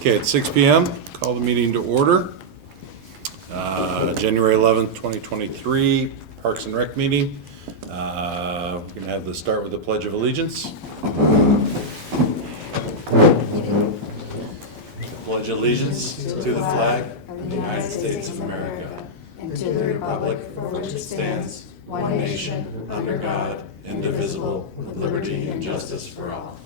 Okay, at 6 p.m., call the meeting to order. January 11th, 2023, Parks and Rec meeting. We're going to have the start with the Pledge of Allegiance. Pledge allegiance to the flag of the United States of America and to the republic for which it stands, one nation, under God, indivisible, with liberty and justice for all.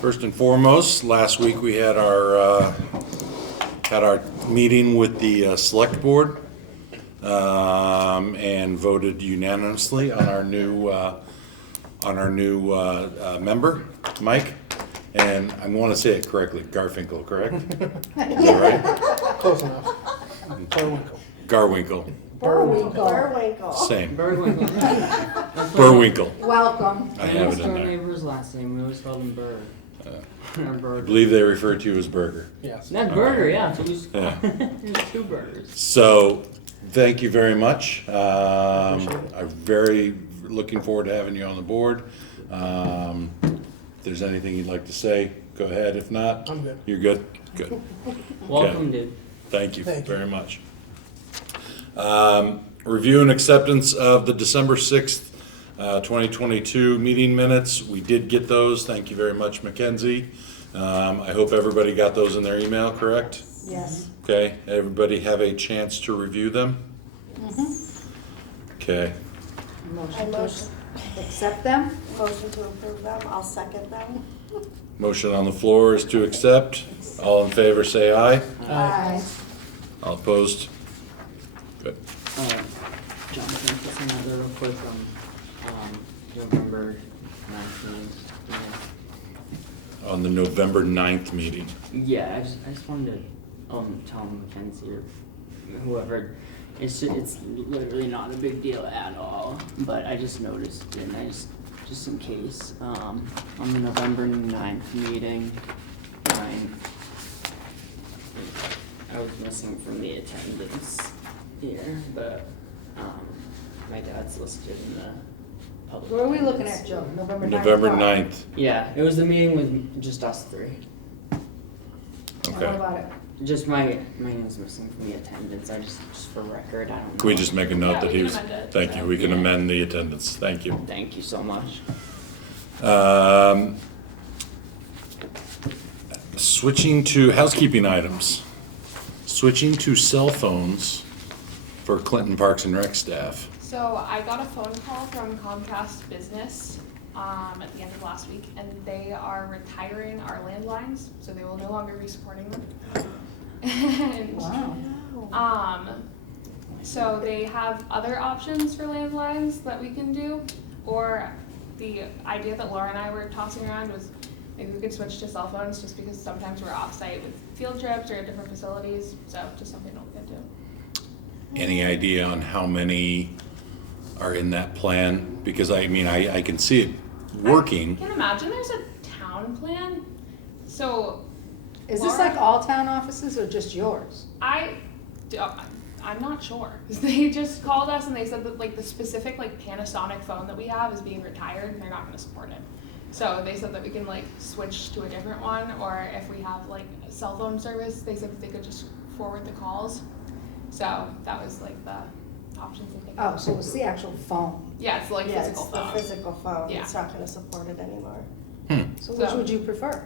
First and foremost, last week we had our meeting with the select board and voted unanimously on our new member, Mike. And I want to say it correctly, Garfinkel, correct? Is that right? Close enough. Garwinkle. Burwinkle. Same. Birdwinkle. Burwinkle. Welcome. I have it in Our there. neighbor's last name, we always called him Bird. I Burger. believe they refer to you as Burger. Yes. That burger, yeah. So we just Yeah. there's two burgers. So, thank you very much. Appreciate it. I'm very looking forward to having you on the board. If there's anything you'd like to say, go ahead. If not, I'm good. You're good? Good. Welcome, dude. Thank you Thank you. very much. Review and acceptance of the December 6th, 2022 meeting minutes. We did get those. Thank you very much, Mackenzie. I hope everybody got those in their email, correct? Yes. Okay, everybody have a chance to review them? Okay, I motion, Accept them? motion to approve them. I'll second them. motion on the floor is to accept. All in favor, say aye. Aye. All opposed? Good. Jonathan, put another real quick November 19th. On the November 9th meeting. Yeah, I just wanted to tell Mackenzie or whoever. It's literally not a big deal at all, but I just noticed it, and I just in case, on the November 9th meeting, I was missing from the attendance here, but my dad's listed in the public. What are we looking attendance. at, Joe? November 9th? November 9th. Yeah, it was the meeting with just us three. What Okay. about it? Just my name's missing from the attendance. Just for record, I don't know. Can we just make a note that he was, amend it. thank you, we can Yeah. amend the attendance, thank you. Thank you so much. Switching to housekeeping items. Switching to cell phones for Clinton Parks and Rec staff. So I got a phone call from Comcast Business at the end of last week, and they are retiring our landlines, so they will no longer be supporting them. And, Wow. so they have other options for landlines that we can do, or the idea that Laura and I were tossing around was maybe we could switch to cell phones just because sometimes we're off-site with field trips or at different facilities, so just something to look into. Any idea on how many are in that plan? Because I mean, I can see it working. I can imagine there's a town plan, so Is this like all town offices or just yours? I'm not sure. They just called us and they said that like the specific like Panasonic phone that we have is being retired and they're not gonna support it. So they said that we can like switch to a different one, or if we have like a cell phone service, they said that they could just forward the calls. So that was like the options that they Oh, gave. so it's the actual phone. Yeah, it's like Yeah, physical it's the phone. physical phone. Yeah. It's not gonna support it anymore. So which So- would you prefer?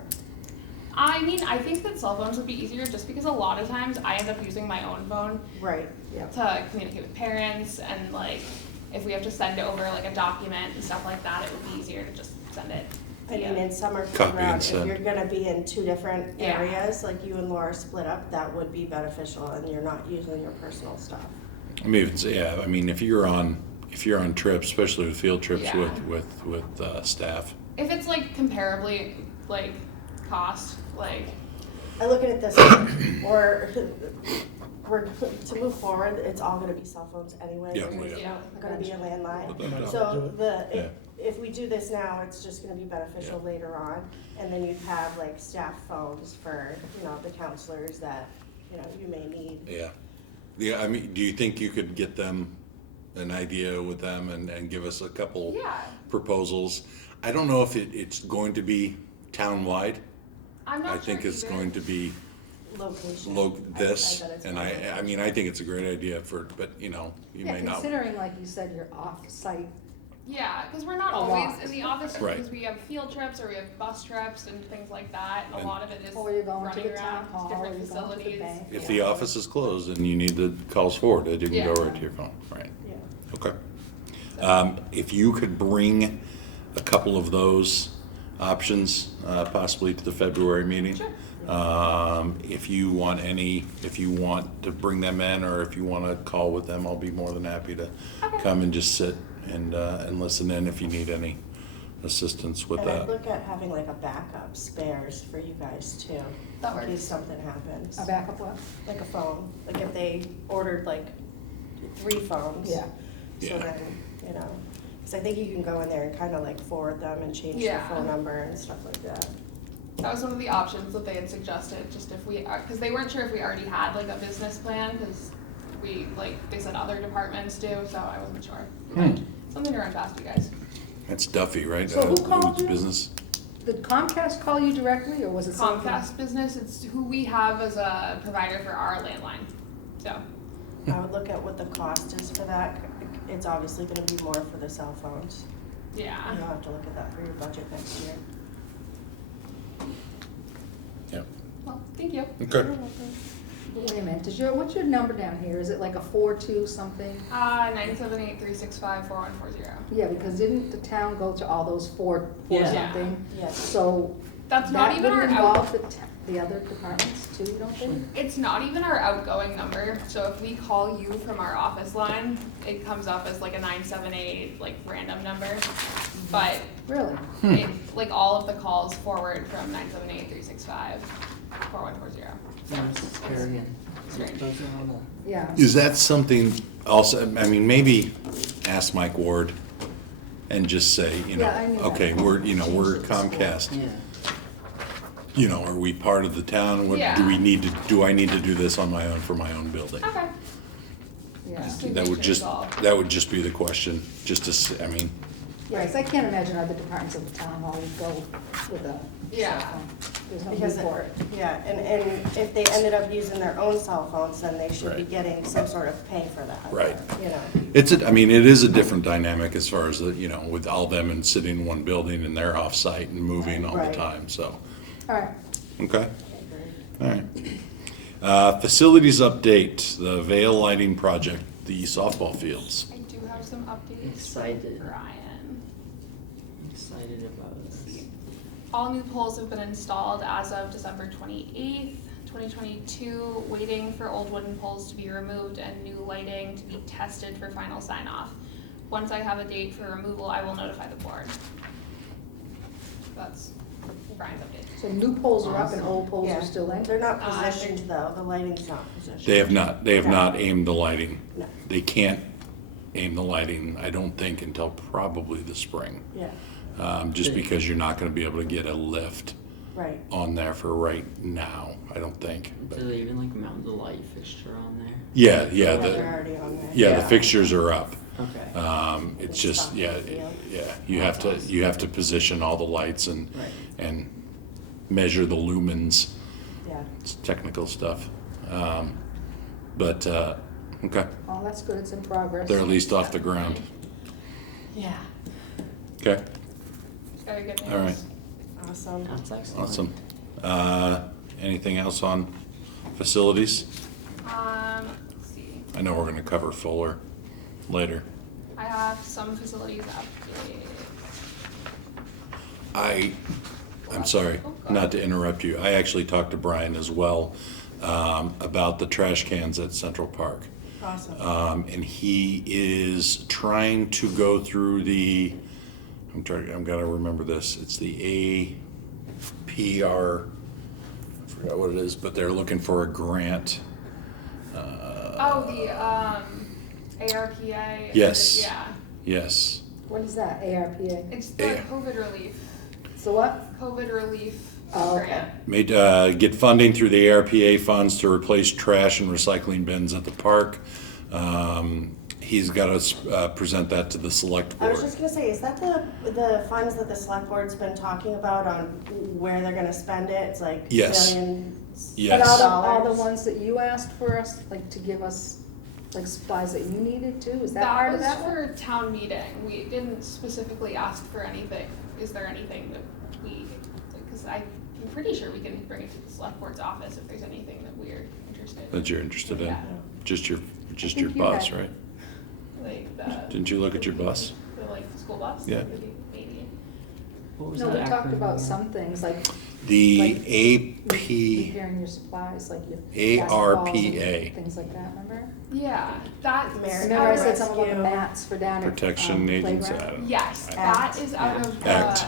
I mean, I think that cell phones would be easier just because a lot of times I end up using my own phone Right, yeah. to communicate with parents, and like if we have to send over like a document and stuff like that, it would be easier to just send it. I mean, in summer Copy and round, if send. you're gonna be in two different Yeah. areas, like you and Laura split up, that would be beneficial, and you're not using your personal stuff. I mean, if it's, yeah, I mean, if you're on trips, especially with field trips Yeah. with staff. If it's like comparably like cost, like I look at it this way, or we're, to move forward, it's all gonna be cell phones anyway. Yeah, There's yeah. not gonna be a landline. Without doubt. So Yeah. if we do this now, it's just gonna be beneficial later on, and then you'd have like staff phones for, the counselors that, you may need. Yeah. Yeah, I mean, do you think you could get them an idea with them and give us a couple Yeah. proposals. I don't know if it's going to be town-wide. I'm not I think sure it's either. going to be Location. this, I bet it's and probably I mean, I think it's a great idea but you Yeah, may not. considering, like you said, you're off-site. Yeah, because we're not A always lot. in the office Right. because we have field trips or we have bus trips and things like that. And a And- lot of it is Or you're going to running the around town hall, or different you're going to the facilities. bank. If Yeah. the office is closed and you need the calls forwarded, you can go Yeah. right to your phone, right? Yeah. Okay. If you could bring a couple of those options, possibly to the February meeting. Sure. If you want to bring them in, or if you want to call with them, I'll be more than happy to Okay. come and just sit and listen in if you need any assistance with And I'd that. look at having like a backup spares for you guys too. That In case works. something happens. A backup what? Like a phone, like if they ordered like 3 phones. Yeah. So Yeah. then, because I think you can go in there and kind of like forward them and change Yeah. their phone number and stuff like that. That was one of the options that they had suggested, just if we, because they weren't sure if we already had like a business plan, because they said other departments do, so I wasn't sure. But something to run past you guys. That's Duffy, right? So who called you? Business. Did Comcast call you directly, or was it something? Comcast Business, it's who we have as a provider for our landline, so. I would look at what the cost is for that. It's obviously gonna be more for the cell phones. Yeah. You'll have to look at that for your budget next year. Yeah. Well, thank you. Okay. Wait a minute, what's your number down here? Is it like a 4-2 something? 978-365-4140. Yeah, because didn't the town go to all those four Yeah. something? Yes. So That's not that even our would out. involve the other departments too, you don't think? It's not even our outgoing number. So if we call you from our office line, it comes up as like a 978 like random number. But Really? it, like all of the calls forward from 978-365-4140. So Yeah, this is scary and strange. those are all the. Yeah. Is that something also, I mean, maybe ask Mike Ward and just say, Yeah, I knew that. okay, we're Comcast, Yeah. are we part of the town? What, Yeah. do I need to do this on my own for my own building? Okay. Yeah. Just to That make would sure just, it's all- that would just be the question, just to, I mean, Yeah, 'cause I can't imagine other departments of the town hall would go with a Yeah. cell phone. There's no Because need for it. Yeah, and if they ended up using their own cell phones, then they should be Right. getting some sort of pay for that. Right. You know, it is a different dynamic as far as the, with all them and sitting in one building and they're off-site and moving all the Right. time, so, All right. okay, all right. Facilities update, the Vale Lighting Project, the softball fields. I do have some updates. Excited. For Ryan. Excited about this. All new poles have been installed as of December 28th, 2022, waiting for old wooden poles to be removed and new lighting to be tested for final sign off. Once I have a date for removal, I will notify the board. That's Brian's update. So new poles are up and old poles Yeah. are still in? they're not positioned though, the lighting's not positioned. They have not aimed the lighting. No. They can't aim the lighting, I don't think, until probably the spring. Yeah, Just because you're not gonna be able to get a lift right. on there for right now, I don't think. But Do they even like mount the light fixture on there? yeah, Yeah, the they're already on there. yeah, the Yeah. fixtures are up. Okay. It's It's just, stuck yeah, in the field. yeah, you have to position all the lights and Right. measure the lumens. Yeah, It's technical stuff. But okay, Oh, that's good, it's in progress. they're at least off the ground. yeah, Okay, Very good news. all right, awesome. That's excellent. awesome. Anything else on facilities? Let's see. I know we're gonna cover Fuller later. I have some facilities updates. I'm sorry, not to interrupt you. I actually talked to Brian as well about the trash cans at Central Park. Awesome. And he is trying to go through I'm gonna remember this. It's the APR, I forgot what it is, but they're looking for a grant. Oh, the ARPA. Yes. Yeah. Yes. What is that, ARPA? It's the Yeah. COVID relief. So what? COVID relief Oh, okay. grant. Made, get funding through the ARPA funds to replace trash and recycling bins at the park. he's gotta present that to the select I was board. just gonna say, is that the funds that the select board's been talking about on where they're gonna spend it? It's like Yes. millions. Yes. But all Dollars. the ones that you asked for us, like to give us, like supplies that you needed too, is that That part of was that one? for town meeting. We didn't specifically ask for anything. Is there anything that we, because I'm pretty sure we can bring it to the select board's office if there's anything that we're interested in. That you're interested in, Yeah. just your think you bus, had- right? Like the, Didn't you look at your bus? the like school bus? Yeah. Maybe. What was No, that we talked acronym about again? some things, like The Like- AP, repairing your supplies, like your ARPA. basketballs and things like that, remember? Yeah, that. Merit Remember I said something about Rescue. the mats for down at Protection Agency, I playground? don't know. Yes, I- that is out of the, Act,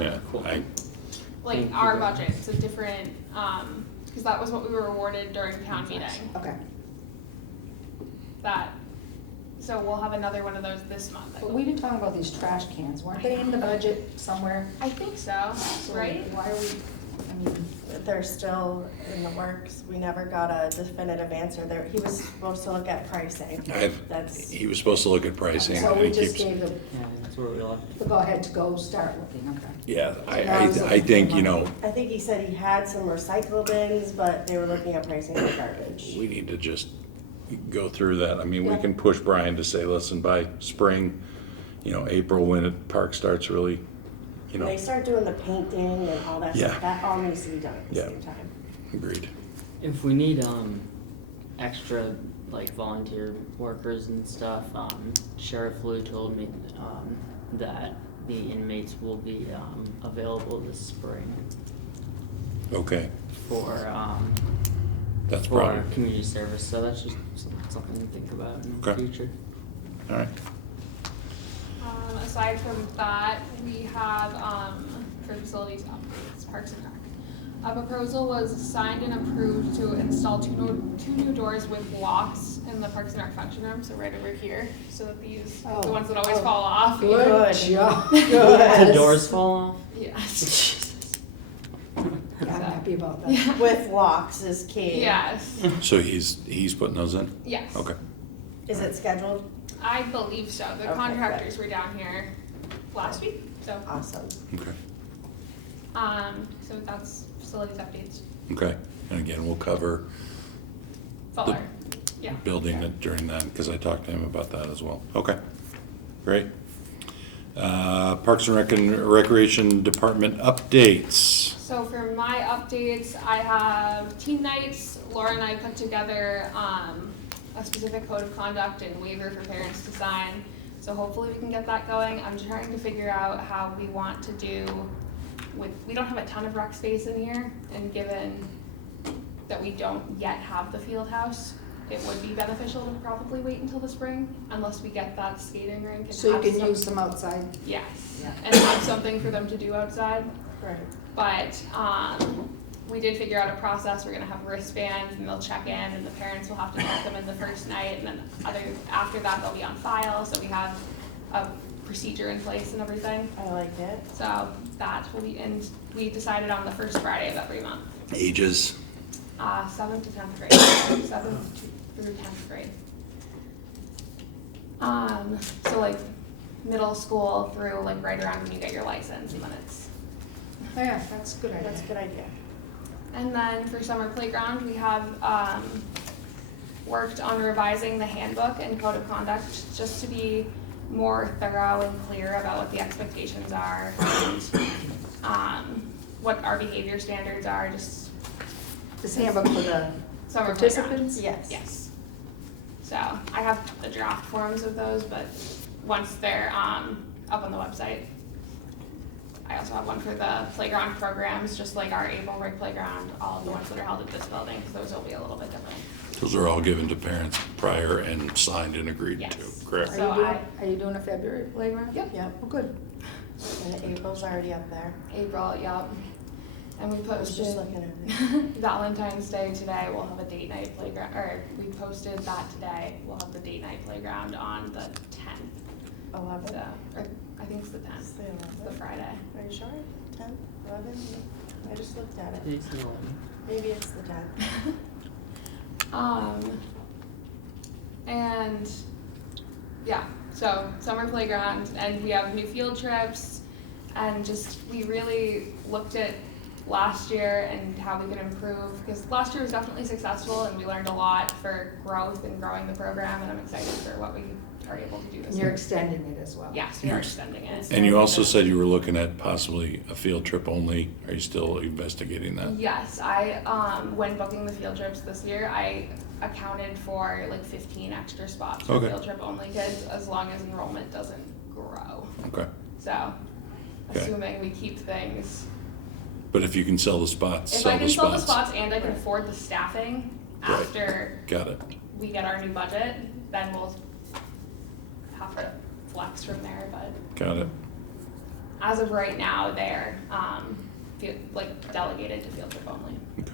yeah, Cool. I, like Thank you, our guys. budget. It's a different, because that was what we were awarded during town meeting. Okay, That, so we'll have another one of those this month, I but believe. we've been talking about these trash cans, weren't they in the budget somewhere? I think so, So right? Why are we, I mean, They're still in the works. We never got a definitive answer there. He was supposed to look at pricing. That's, he was supposed to look at pricing. so and we he just keeps- gave the, Yeah, that's where we left. the go-ahead to go start looking, okay. Yeah, now he's I looking think, for you money. know, I think he said he had some recycle bins, but they were looking at pricing for garbage. we need to just go through that. I mean, we Yeah. can push Brian to say, listen, by spring, you know, April, when the park starts really, you When know, they start doing the painting and all that Yeah. stuff, that all needs to be done at the Yeah. same time. agreed. If we need extra like volunteer workers and stuff, Sheriff Lou told me that the inmates will be available this spring Okay, for that's for Brian. community service. So that's just something to think about in the Okay. future. All right. Aside from that, we have, for facilities updates, Parks and Rec. A proposal was signed and approved to install two new doors with locks in the Parks and Rec function room, so right over here, so that these, the Oh. ones that always Oh. fall off. Good Good. job. The Yes. doors fall off. Yes. I'm happy about that. Yeah. With locks is key. Yes, So he's putting those in? yes. Okay. Is it scheduled? I believe so. The Okay, contractors were down here last week, so, Awesome. Okay. so that's facilities updates. Okay. And again, we'll cover Fuller, yeah. building it during that, because I talked to him about that as well. Okay, great. Parks and Recreation Department updates. So for my updates, I have team nights. Laura and I put together a specific code of conduct and waiver for parents to sign. So hopefully we can get that going. I'm trying to figure out how we want to do we don't have a ton of rec space in here, and given that we don't yet have the field house, it would be beneficial to probably wait until the spring unless we get that skating rink and So you have can some- use them outside? Yes, Yeah. and have something for them to do outside. Right. But we did figure out a process. We're gonna have wristbands, and they'll check in, and the parents will have to check them in the first night, and then after that they'll be on file. So we have a procedure in place and everything. I like it. So that will be, and we decided on the first Friday of every month, Ages. 7th to 10th grade, 7th through 10th grade. So like middle school through like right around when you get your license, and then it's. Oh, yeah, that's a good idea. That's a good idea. And then for summer playground, we have worked on revising the handbook and code of conduct just to be more thorough and clear about what the expectations are and what our behavior standards are, just This handbook for the summer participants? playground. Yes. So I have the draft forms of those, but once they're up on the website. I also have one for the playground programs, just like our Able Rig playground, all of the ones that are held at this building, because those will be a little bit different. Those are all given to parents prior and signed and agreed Yes. to, correct? So Are you doing a February playground? Yep. Yep. Oh, good. And April's already up there. April, yep. And we I was posted just looking at it. Valentine's Day today, we'll have a date night playground, or we posted that today, we'll have the date night playground on the 10th. 11. So, or I think it's the 10th, It's the it's the 11th. Friday. Are you sure? 10, 11? I just looked at it. It's the 11. Maybe it's the 10. And Yeah, so summer playground, and we have new field trips, and just, we really looked at last year and how we could improve, because last year was definitely successful and we learned a lot for growth and growing the program, and I'm excited for what we are able to do this And you're year. extending it as well. Yes, we are extending it. And you also said you were looking at possibly a field trip only. Are you still investigating that? Yes, I, when booking the field trips this year, I accounted for like 15 extra spots for Okay. field trip only kids, as long as enrollment doesn't grow. Okay. So, Okay. assuming we keep things. But if you can sell the spots, If sell I the can sell the spots. spots and I can afford the staffing Right. after Got it. we get our new budget, then we'll have to flex from there, but Got it. as of right now, they're, like delegated to field trip only. Okay.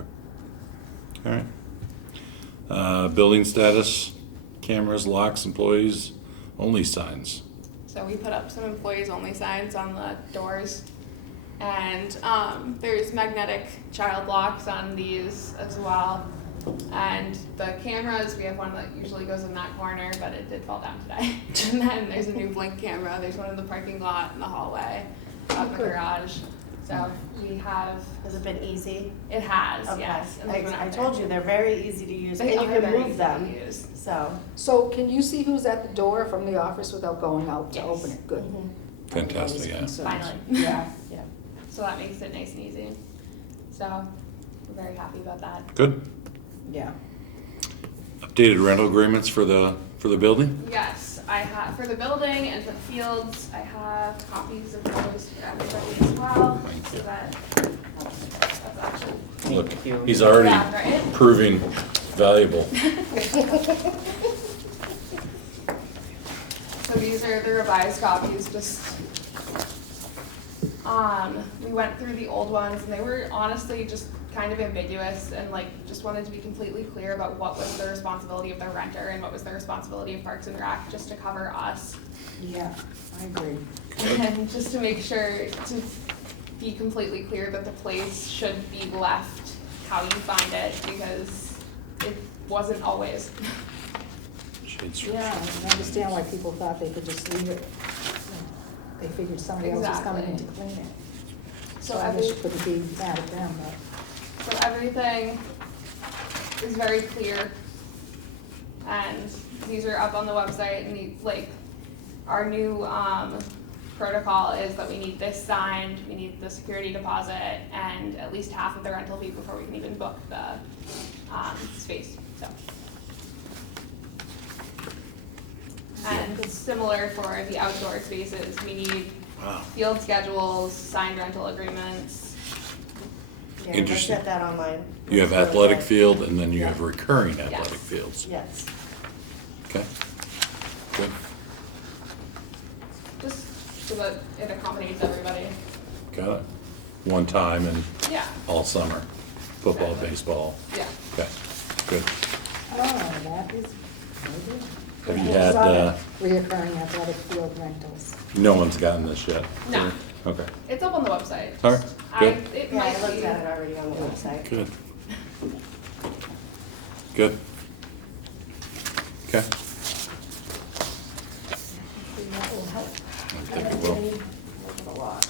All right. Building status, cameras, locks, employees, only signs. So we put up some employees only signs on the doors. And there's magnetic child locks on these as well. And the cameras, we have one that usually goes in that corner, but it did fall down today. And then there's a new Blink camera. There's one in the parking lot, in the hallway, up in the Good. garage. So we have, Has it been easy? it has, Okay. yes. And they've been I up told there. you, they're very easy to use, and They you are can very move easy them, to use. so. So can you see who's at the door from the office without going out to Yes. open it? Good. Mhm. Fantastic, yeah. Concerns. Finally. Yeah. So that makes it nice and easy. So we're very happy about that. Good. Yeah. Updated rental agreements for the building? Yes, I have, for the building and for the fields, I have copies of those for everybody as well, so that, that's actually. Look, Thank you. he's already Yeah, right? proving valuable. So these are the revised copies, just, we went through the old ones and they were honestly just kind of ambiguous and like, just wanted to be completely clear about what was the responsibility of the renter and what was the responsibility of Parks and Rec, just to cover us. Yeah, I agree. And just to make sure to be completely clear that the place should be left how you find it, because it wasn't always. Shades. Yeah, I understand why people thought they could just leave it. They figured somebody else was coming in to clean it. So So I every, guess you couldn't be mad at them, but. so everything is very clear. And these are up on the website, and like, our new, protocol is that we need this signed, we need the security deposit, and at least half of the rental fee before we can even book the, space, so. And similar for the outdoor spaces, we need Wow. field schedules, signed rental agreements. Yeah, let's Interesting. get that online. You have Let's go athletic with field and then you Yeah. have recurring athletic Yes. fields. that. Yes. Okay. Good. Just so that it accommodates everybody. Got it. One time and Yeah, all summer. Football, Exactly. baseball. yeah. Okay. Good. Oh, that is maybe. Have you had, Reoccurring athletic field rentals. no one's gotten this yet? No. Okay. It's up on the website. All right, good. It Yeah, I might looked be. at it already on the website. Good. Good. Okay. That will help. I think it will. A lot.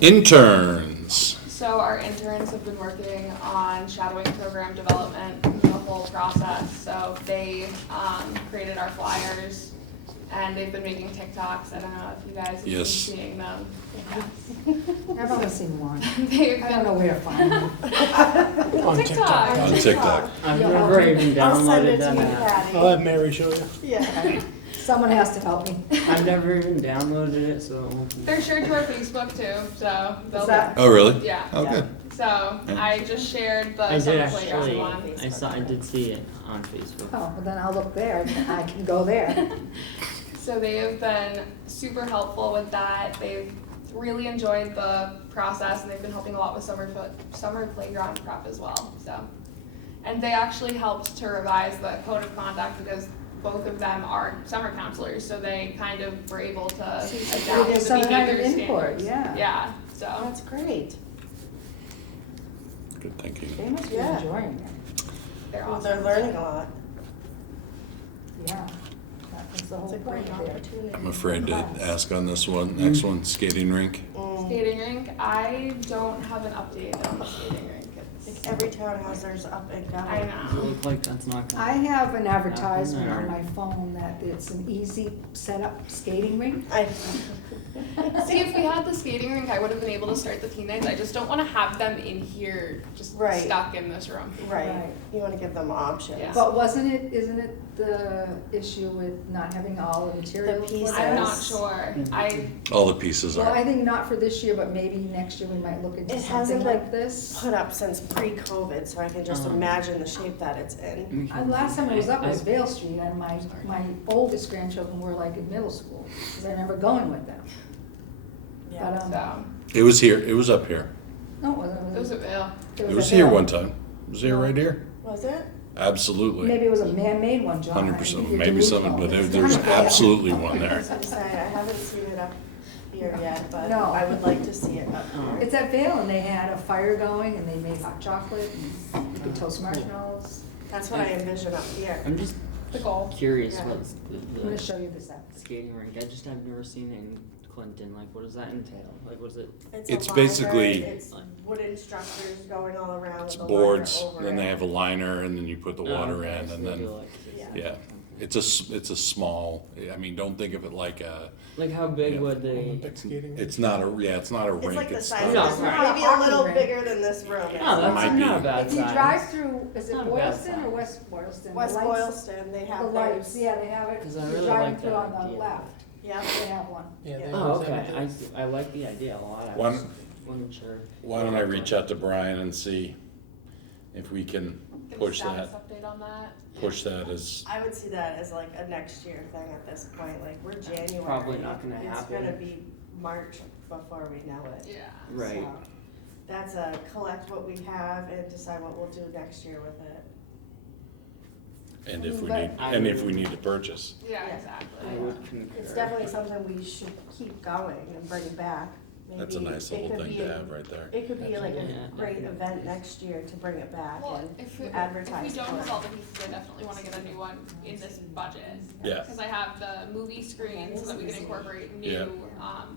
Interns. So our interns have been working on shadowing program development, the whole process. So they created our flyers, and they've been making TikToks. I don't know if you guys have Yes. been seeing them. I've only seen one. They've I don't know been where to find them. On TikTok. On TikTok. I've Yeah, never okay. even I'll send it downloaded to you, that app. Patty. I'll have Mary show you. Yeah. Someone has to help me. I've never even downloaded it, so. They're shared to our Facebook too, so they'll Is that- Oh, really? yeah. Oh, good. So Yeah. I just shared the I did summer playground actually, one. I did see it on Facebook. Oh, well then I'll look there, and I can go there. So they have been super helpful with that. They've really enjoyed the process, and they've been helping a lot with summer playground prep as well. So, and they actually helped to revise the code of conduct because both of them are summer counselors, so they kind of were able to adapt They to did the some kind of behavior input, standards. yeah. Yeah. Oh, So that's great. Good thinking. They must be Yeah. enjoying it. they're Well, awesome. they're learning a lot. Yeah. That's the whole It's a great point there. opportunity. I'm afraid to ask on this one. Next one, skating rink. Skating rink, I don't have an update on the skating rink. It's, Like every town has theirs up and going. I Does it know. look like that's not gonna? I have an advertisement on or- my phone that it's an easy setup skating rink. See, if we had the skating rink, I would have been able to start the teen nights. I just don't want to have them in here, just Right. stuck in this room. Right, Right. you wanna give them options. Yeah. But isn't it the issue with not having all the materials for pieces. that? I'm not sure. I All the pieces Well, are. I think not for this year, but maybe next year we might look into It something hasn't like been this. put up since pre-COVID, so I can just Oh. imagine the shape that it's in. Last time it was up was I- Vale Street, and my oldest grandchildren were like in middle school, because I remember going with them. But, so It was here. It was up here. no, it wasn't. it was a veil. It was at here Vale. one time. It was here right here. Was it? Absolutely. Maybe it was a man-made one, John. 100%. You're Maybe something, but delusional. there's It's not Vale. absolutely one I there. was gonna say, I haven't seen it up here yet, but No. I would like to see it up here. It's at Vale, and they had a fire going, and they made hot chocolate, and you could toast marshmallows. That's what I envision up here. I'm just The goal. curious Yeah. what's I'm gonna the show you this app. skating rink. I've never seen it in Clinton. Like, what does that entail? Like, what is it? a It's liner, basically- It's wooden structures going all around It's with a liner boards, over then they it. have a liner, and then you put the water Oh, okay, in, so and they then, do, like, Yeah. it's a small, I mean, don't think of it like a, Like, how big Yeah. would they? Olympic skating rink. it's not a, it's not a It's rink, like the it's, size of Yeah, this, right. maybe a little bigger than this room. Oh, is. that's might not a be. bad If you size. drive through, is it Not a bad Boylston or size. West Boylston? The West lights- Boylston, they The have lights, theirs. yeah, they have it. 'Cause I You're really driving like through that on the idea. left, Yeah, they have one. Yeah, they Yeah. Oh, always okay. have it. I like the idea a lot. I One- just wasn't sure. why don't I reach out to Brian and see if we can Give a push status that, update on that. push that as, I would see that as like a next year thing at this point, like we're January. Probably not gonna It's happen. gonna be March before we know it. Yeah. Right. So, that's a collect what we have and decide what we'll do next year with it. and if we But- need, and if we need to purchase. Yeah, Yeah. exactly. I would concur. It's definitely something we should keep going and bring back. That's a Maybe nice it little could thing be to a- have right there. It could be like Yeah, a great definitely. event next year to bring it back Well, and if we advertise don't for it. have all the pieces, I definitely want to get a new one in this budget. Yeah. Because I have the movie screen so that we can incorporate new Yeah.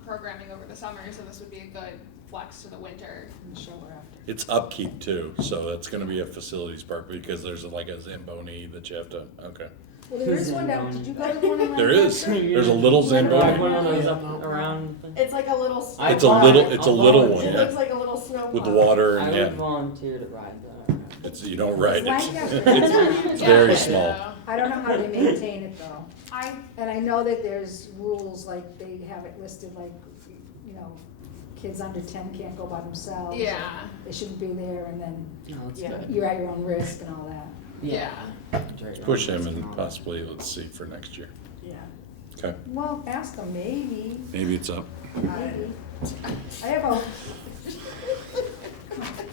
programming over the summer. So this would be a good flex to the winter. Show her after. It's upkeep too, so that's gonna be a facilities part because there's like a Zamboni that you have to, okay. Well, there is one down, did you go to one in There is, Lancaster? there's a little Do I have Zamboni one of those Yeah, up no. around? It's like a little. I It's a want little, it. it's a I'll little volunteer. one, It yeah. looks like a little snow With pond. water I and, would yeah, volunteer to ride that. it's, you don't ride it. Lancaster. It's very Yeah, small. so I don't know how they maintain it though. I And I know that there's rules, like they have it listed like, you know, kids under 10 can't go by themselves. or yeah They shouldn't be there, and then No, that's Yeah. good. you're at your own risk and all that. yeah. That's right. Push him That's and phenomenal. possibly, let's see, for next year. Yeah. Okay, Well, ask them, maybe, maybe it's up. maybe. I have a,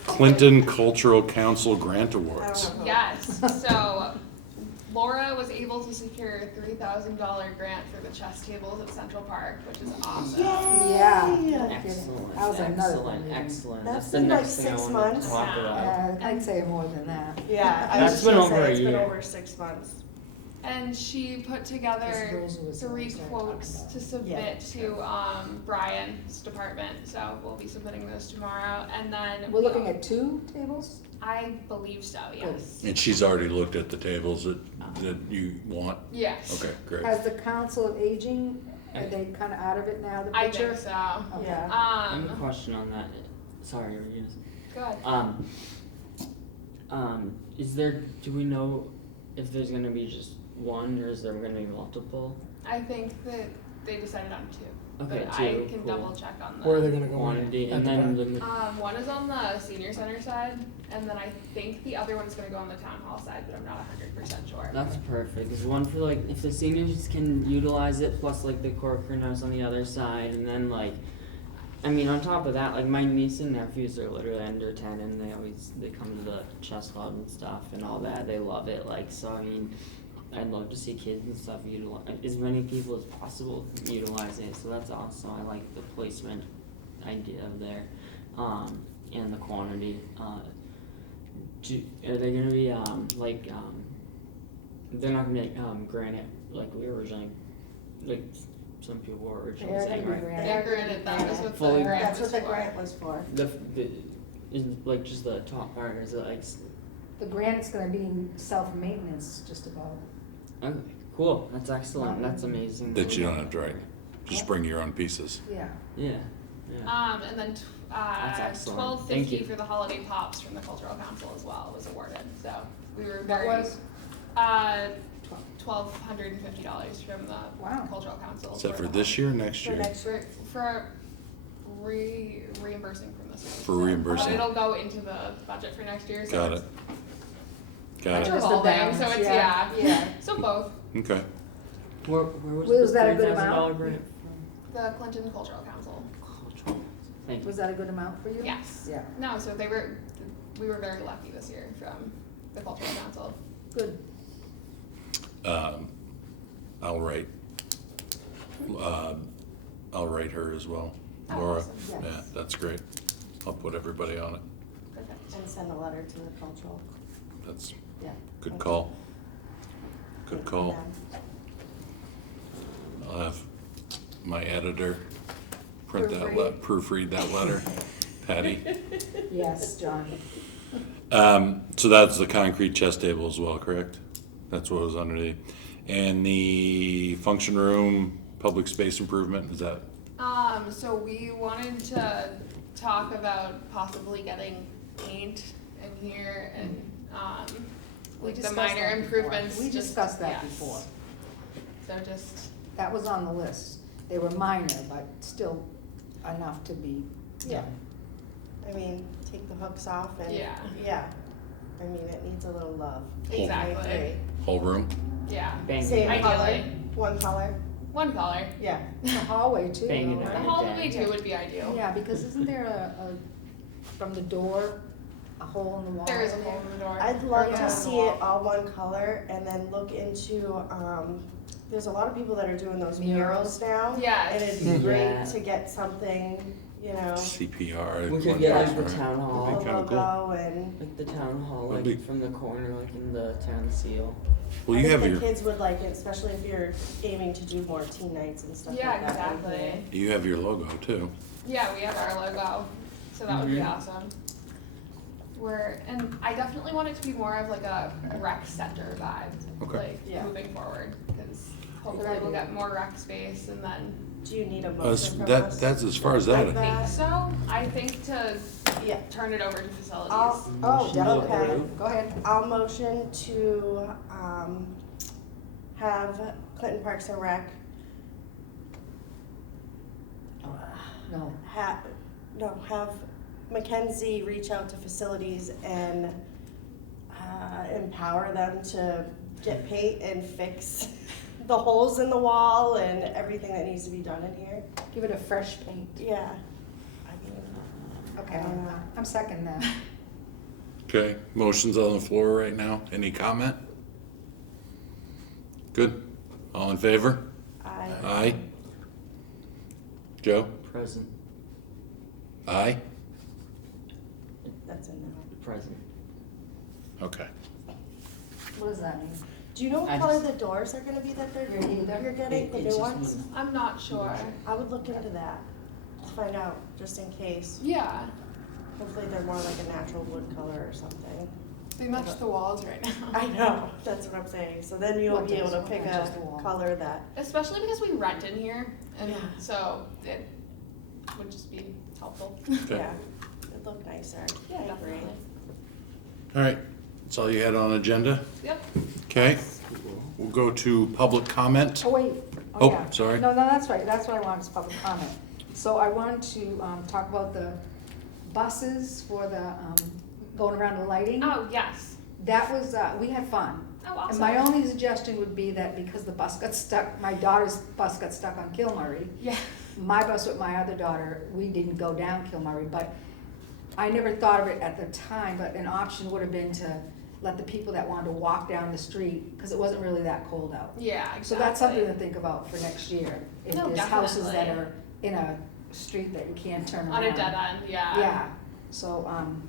Clinton Cultural Council Grant I Awards. don't know. Yes. So Laura was able to secure a $3,000 grant for the chess tables at Central Park, which is awesome. yeah. Yay! no kidding. Excellent, That was another excellent, thing. excellent. That's That's the been like next thing I 6 wanted to months. talk about. I'd say more than that. Yeah, I That's was just been gonna over say, a it's been year. over 6 months. And she put This together Rosa was the one 3 we started quotes talking to submit to Brian's department. So we'll be submitting those tomorrow. And then We're looking at 2 tables? I believe so. Yes. And she's already looked at the tables that you want? Yes. Okay, great. Has the Council of Aging, are they kind of out of it now, the I picture? think so. Okay. Yeah. I have a Um. question on that. Sorry, were you Good. gonna is there, do we know if there's gonna be just one or is there gonna be multiple? I think that they decided on 2. Okay, But two, I can cool. double check on Where are that. they gonna go? Quantity, At and the then back? the, One is on the senior center side, and then I think the other one's gonna go on the town hall side, but I'm not 100% sure. that's perfect, is one for like, if the seniors can utilize it, plus like the Corcoran House on the other side, and then like, I mean, on top of that, like my niece and nephews are literally under 10 and they come to the chess club and stuff and all that, they love it, like, so I mean, I'd love to see kids and stuff utilize, as many people as possible utilize it, so that's awesome, I like the placement idea of there, and the quantity, are they gonna be, They're not gonna make granite like we originally, like some people were originally They're saying, gonna be right? granite. Yeah, granted, that was what the Fully- grant That's was what the for. grant was for. The is like just the top part, or is it like? The granite's gonna be self-maintenance, just about. Okay, cool. That's excellent. That's amazing. That you don't have to write. Just bring your own pieces. Yeah. Yeah. Yeah. And then That's excellent. Thank $12.50 you. for the holiday pops from the cultural council as well was awarded. So we were What very was? $1,250 from the Wow. cultural council. Is that for this year or next For year? next For reimbursing from this year. For reimbursing. But it'll go into the budget for next year. So Got it. it's Got It's it. Just the revolving, balance, so it's yeah. yeah. So both. Okay. Where Was was the that a good $30,000 amount? grant The Clinton Cultural Council. from? Thank you. Was that a good amount for you? Yes. Yeah, No, so we were very lucky this year from the cultural council. good. I'll write. I'll write her as well. Oh, Laura. awesome. Yes. Yeah, that's great. I'll put everybody on it. Perfect. And send a letter to the cultural, That's yeah. good Thank call. you. Good call. I'll have my editor print that, proofread that letter. Patty. Yes, John. So that's the concrete chess table as well, correct? That's what was underneath. And the function room, public space improvement, is that? So we wanted to talk about possibly getting paint in here and, We like the discussed minor that before. improvements. We just- discussed that yes. before. So just, That was on the list. They were minor, but still enough to be Yeah. done. I mean, take the hooks off and, Yeah. yeah. I mean, it needs a little love. Exactly. I agree. Whole room? yeah, Bang Same it. color, Ideally. one color, one color. yeah. The hallway too. Bang it though, out. The right? hallway too would be ideal. Yeah, because isn't there from the door, a hole in the wall? There is a in hole in the door. I'd love Yeah. to see it all one color and then look into, there's a lot of people that are doing those murals now. Yes. And it'd be Yeah. great to get something, you know, CPR. We could get like the right? town the hall, That'd be kinda cool. logo and. like the town hall, That'd like be- from the corner, like in the town seal. Well, I you think have your, the kids would like it, especially if you're aiming to do more teen nights and stuff like Yeah, that. exactly. you have your logo too. Yeah, we have our logo, so that would be Mhm. awesome. And I definitely want it to be more of like a rec center vibe, Okay. like Yeah. moving forward, because hopefully we'll get more rec space and then Do you need a That's, motion from that, us? that's as far as Like that. I think so. I think to Yeah. turn it over to facilities. Oh, Motion to definitely. approve. Go ahead. I'll motion to, have Clinton Parks and Rec, No. have Mackenzie reach out to facilities and, empower them to get paint and fix the holes in the wall and everything that needs to be done in here. Give it a fresh paint. Yeah. I mean, Okay, I'm second that. Okay, motion's on the floor right now. Any comment? Good. All in favor? Aye. Joe? Present. Aye? That's a no. Present. Okay. What does that mean? Do you know what I color just- the doors are gonna be that You're either- you're getting, the It's new just ones? one- I'm not sure. I would look into that, to find out, just in case. Yeah, Hopefully they're more like a natural wood color or something. they match the walls right now. I know, that's what I'm saying, so then you'll What be able to does? pick Not a just the wall. color that, Especially because we rent in here, and Yeah. so it would just be helpful. Okay. yeah, it'd look nicer. Yeah, I agree. definitely. All right, that's all you had on agenda? Yep. Okay, Cool. we'll go to public comment. Oh, wait. Oh, yeah. sorry. No, that's right. That's what I wanted, is public comment. So I wanted to, talk about the buses for the, going around the lighting. Oh, yes. That was, we had fun. Oh, awesome. And my only suggestion would be that because the bus got stuck, my daughter's bus got stuck on Kilmurray, Yeah. my bus with my other daughter, we didn't go down Kilmurray, but I never thought of it at the time, but an option would have been to let the people that wanted to walk down the street, because it wasn't really that cold out. Yeah, exactly. So that's something to think about for next year. If No, there's houses that definitely. are in a street that you can't turn around. On a dead end, yeah. Yeah, so, and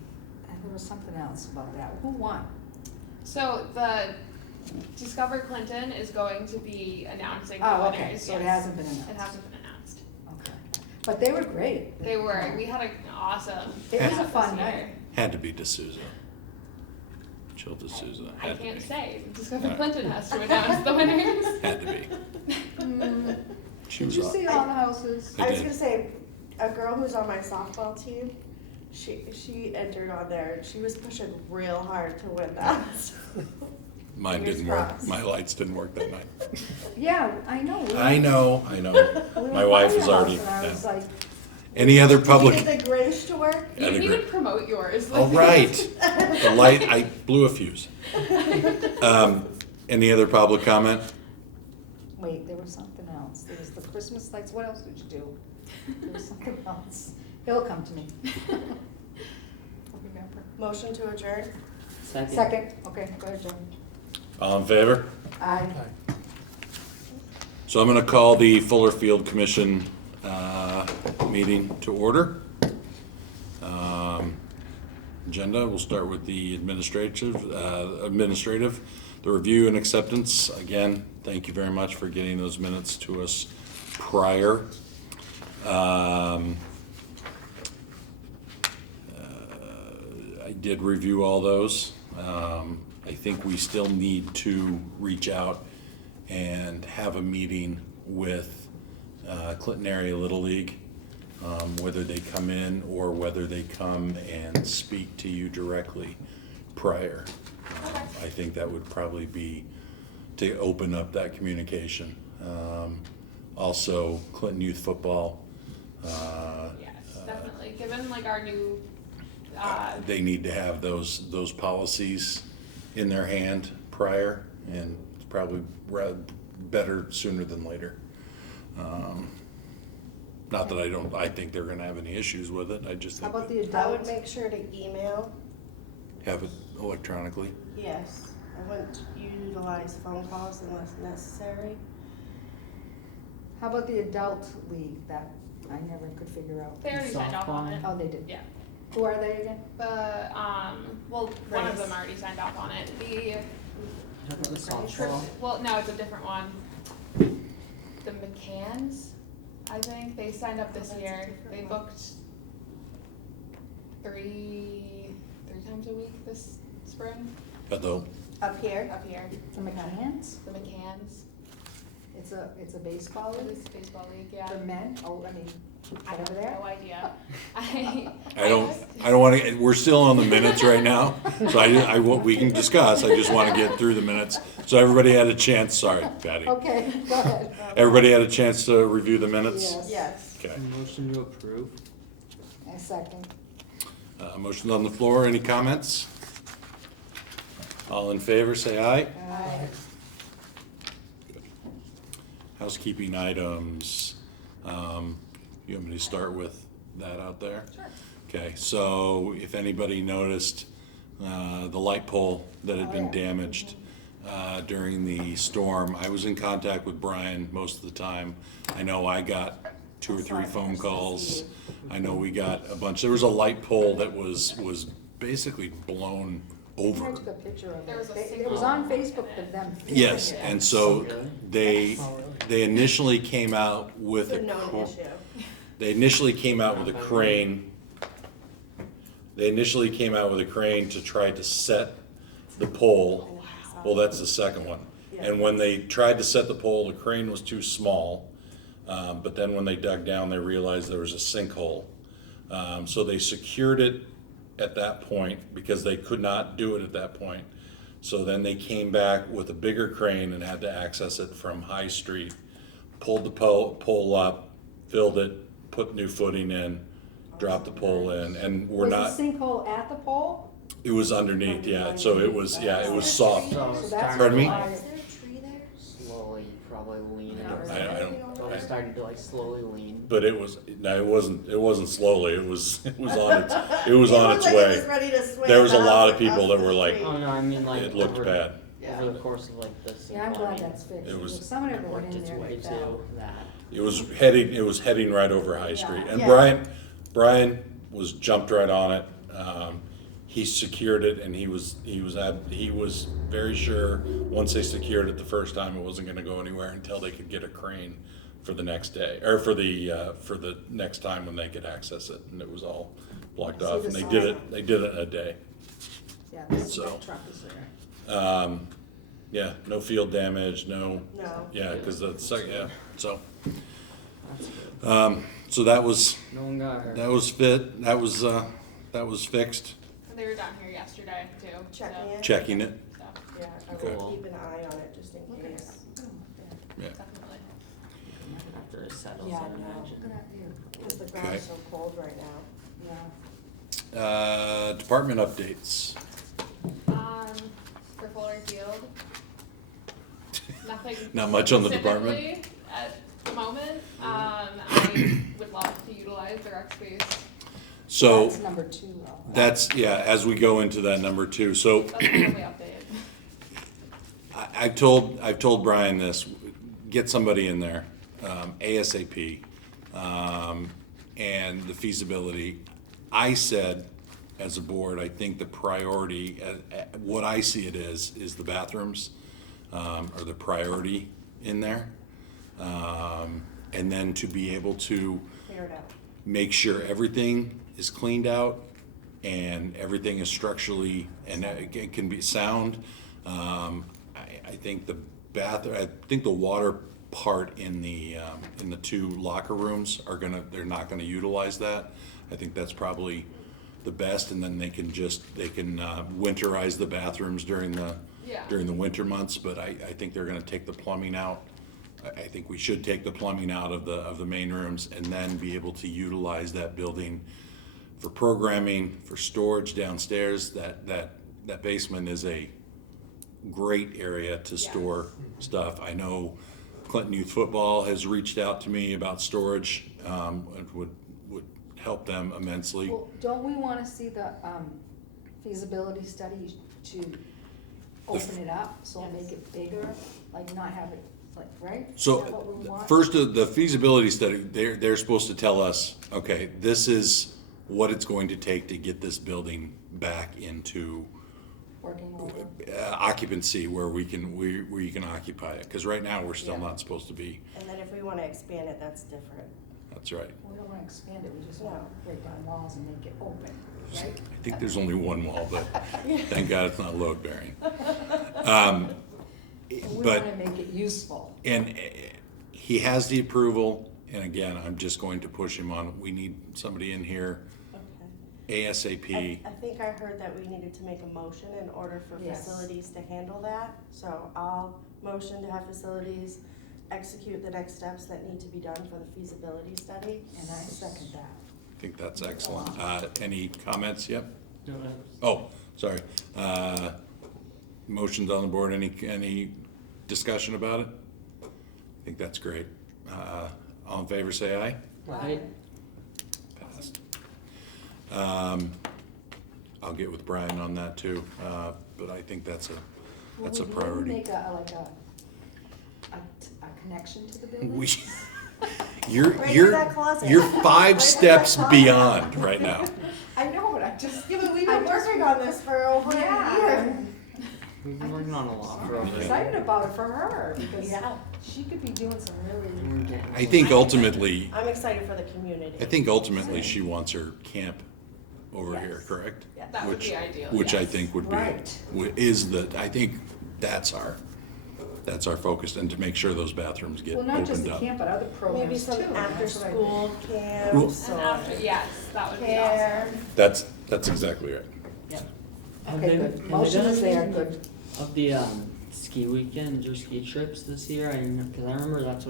there was something else about that. Who won? So the Discover Clinton is going to be announcing the Oh, winners. okay, so it yes. hasn't been announced. It hasn't been announced. Okay. But they were great. They were. We had an awesome. It was a turnout fun this year. night. Had to be D'Souza. Jill D'Souza. I Had to can't be. say. Discover Alright. Clinton has to announce the winners. Had to be. She Did was you up. see all the houses? I I was did. gonna say, a girl who's on my softball team, she entered on there and she was pushing real hard to win that. Mine Fingers didn't work. crossed. My lights didn't work that night. Yeah, I know. I know. We were My wife by was your already. house and I was yeah. like, Any other Did you public? get the Grinch to work? You Had didn't a even gr- promote yours. Oh, right. The light, I blew a fuse. Any other public comment? wait, there was something else. There was the Christmas lights. What else did you do? There was something else. It'll come to me. I'll remember. Motion to adjourn? Second, okay, go ahead, John. All in favor? Aye. So I'm going to call the Fuller Field Commission meeting to order. Agenda, we'll start with the administrative, the review and acceptance. Again, thank you very much for getting those minutes to us prior. I did review all those. I think we still need to reach out and have a meeting with Clinton Area Little League, whether they come in or whether they come and speak to you directly prior. I think that would probably be to open up that communication. Also, Clinton Youth Football. Yes, definitely. Given like our new, They need to have those policies in their hand prior, and it's probably better sooner than later. Not that I think they're gonna have any issues with it, I just How think about that the I would adults? make sure to email. have it electronically. Yes. I wouldn't utilize phone calls unless necessary. How about the adult league that I never could figure out? they already signed off on it. Oh, they did? Yeah. Who are they again? The well, one of Rice. them already signed off on it. Talking about the softball. Well, no, it's a different one. The McCanns, I think they signed up this That's a year. different They one. booked three times a week this spring Although, Up here? up here. The McCanns? The McCanns. It's a baseball It league is baseball league, yeah. for men? Oh, I mean, I over have there? no idea. I don't wanna, we're still on the minutes right now, so we can discuss, I just wanna get through the minutes. So everybody had a chance, sorry, Patty. Okay, go ahead. Everybody had a chance to review the minutes? Yes. Yes. Okay. Motion to approve. A second. Motion on the floor, any comments? All in favor, say aye. Aye. Housekeeping items, you want me to start with that out there? Sure. Okay, so if anybody noticed, the light pole that had been damaged during the storm, I was in contact with Brian most of the time. I know I got 2 or 3 phone calls. I know we got a bunch, there was a light pole that was basically blown over. I took a picture of There was a it. It was on signal. Facebook of them. filming Yes, it. and so they, Oh, really? they initially came out with It's a a, known issue. they initially came out with a crane. They initially came out with a crane to try to set the pole. Well, that's the second one. And when they tried to set the pole, the crane was too small. But then when they dug down, they realized there was a sinkhole. So they secured it at that point because they could not do it at that point. So then they came back with a bigger crane and had to access it from High Street, pulled the pole up, filled it, put new footing in, dropped the pole in, and we're not, Was the sinkhole at the pole? it was underneath, yeah, so it was, yeah, it was soft. So So it's that's Pardon me? why- Is there a tree there? slowly, probably lean. Not Or really. I don't, Probably starting to like slowly lean. but it was, no, it wasn't slowly, it was on its, it was on its looked like it was way. ready to swing There was a out lot of across people that the were like, street. Oh no, I mean like It looked over, bad. Yeah. over the course of like this. Yeah, I'm glad that's fixed. It was- If someone ever went Worked in its there way and to fell. that. It was heading right over High Street, and Yeah. Brian was jumped right on it. he secured it, and he was very sure once they secured it the first time, it wasn't gonna go anywhere until they could get a crane for the next day, or for the next time when they could access it, and it was all blocked I see off, the and sign. they did it in a day. Yeah, this So. big truck is there. Yeah, no field damage, No. yeah, cause the second, yeah, so, That's good. so that was No one got hurt. that was fixed, They were down here yesterday too. Checking it? checking it, So, Yeah, I Okay. will keep an eye on it just in Look at case. it. Oh, yeah. definitely. After it settles, Yeah, I I know. imagine. Look at you. Because the Okay. ground's so cold right now. Yeah. Department updates. For Fuller Field, nothing. Not much on the department? specifically at the moment. I would love to utilize the rec space. So That's number 2 though. that's, yeah, as we go into that number 2, so That's probably updated. I've told Brian this, get somebody in there, ASAP, and the feasibility. I said, as a board, I think the priority, what I see it is the bathrooms, are the priority in there. And then to be able to Clear it out. make sure everything is cleaned out and everything is structurally, and it can be sound. I think I think the water part in the 2 locker rooms they're not gonna utilize that. I think that's probably the best, and then they can winterize the bathrooms during Yeah. the winter months, but I think they're gonna take the plumbing out. I think we should take the plumbing out of the main rooms and then be able to utilize that building for programming, for storage downstairs. That basement is a great area to store stuff. I know Clinton Youth Football has reached out to me about storage, it would help them immensely. Well, don't we wanna see the feasibility study to open it up, so make it bigger, like not have it, like, right? Is that what we So, want? first, the feasibility study, they're supposed to tell us, okay, this is what it's going to take to get this building back into Working over. occupancy where you can occupy it, because right now, we're still Yeah. not supposed to be, And then if we want to expand it, that's different. that's right. We don't wanna expand it, we just wanna break down walls and make it open, right? I think there's only one wall, but thank God it's not load bearing. And we But, wanna make it useful. and he has the approval, and again, I'm just going to push him on, we need somebody in here Okay. ASAP. I think I heard that we needed to make a motion in order for Yes. facilities to handle that. So I'll motion to have facilities execute the next steps that need to be done for the feasibility study. And I second that. I think that's excellent. Any comments? Yep. No, Oh, sorry. Motions on the board, any discussion about it? I think that's great. All in favor, say aye. right? Passed. I'll get with Brian on that too, but I think that's a Will we priority. make a connection to the building? We, you're, Right in you're, that closet. you're Right 5 in that steps closet. beyond right now. I know, but I just. Yeah, but we've been working on this for over a year. We've been working on a lot for I'm over. excited about it for her, because Yeah. she could be doing some really, We're getting- I think ultimately, I'm excited for the community. she wants her camp over Yes. here, correct? Yeah. That would be ideal. Which I yes. think would be, Right. I think that's our focus, and to make sure those bathrooms get well, not just opened the up. camp, but other Maybe programs too. some and that's what I after-school think. camps And or after, yes, that would be care. awesome. That's exactly right. Have Okay, they- good. have they Motion done is there, anything good. Of the ski weekends or ski trips this year, I didn't know, cause I remember that's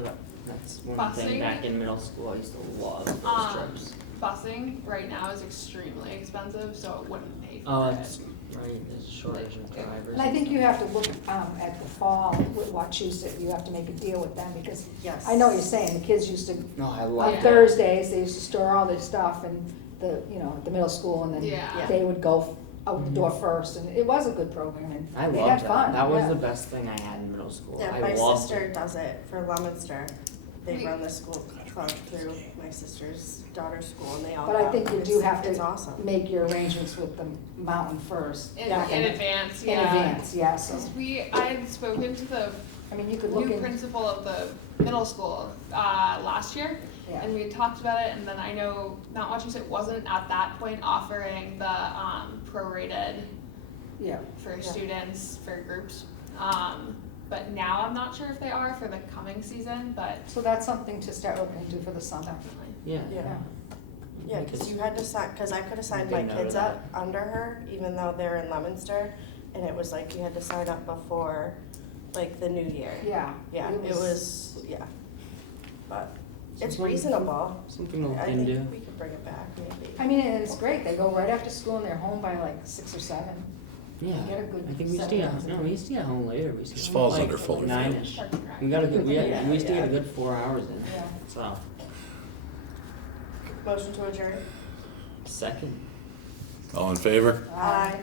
one thing Busing? back in middle school, I used to love those trips. Busing right now is extremely expensive, so it wouldn't pay for Oh, it. it's, right, there's a shortage of drivers. And I think you have to look, at the fall, with Wachusett, you have to make a deal with them, because Yes. I know what you're saying, the kids used to, No, I on love Yeah. it. Thursdays, they used to store all their stuff and the middle school, and then Yeah. they would go out the door first, and it was a good program, and I they loved had that. fun. That was yeah. the best thing I had in middle school. Yeah, I my loved sister it. does it for Leominster. They run the school club through my sister's daughter's school, and they all. But I go. think you do It's- have It's to awesome. make your arrangements with the mountain first. In, back in advance, In yeah. advance, yeah, so, 'Cause I had spoken to the I mean, you could look new in, principal of the middle school last year, yeah, and we had talked about it. And then I know Mount Wachusett wasn't at that point offering the prorated yeah. for Yeah. students for groups. But now I'm not sure if they are for the coming season, but So that's something to start looking into for the summer. definitely. Yeah. Yeah. Yeah, because Because- you had to sign, because I could have signed Make my a note kids of up under her, even though they're in Leominster, and it was like you had to sign up before, like, the new year. Yeah. Yeah, it was, yeah. But it's Something- reasonable. Something to look I into. think we could bring it back, maybe. I mean, and it's great, they go right after school and they're home by like 6 or 7. Yeah, Get a good I think we used to seven get, hours no, in. we used to get home later, we used to This get falls home under like Fullerfield. 9-ish. Park and ride. We got a good, we Yeah, used to get a yeah. good 4 hours in, Yeah. so, Motion to adjourn? second. All in favor? Aye.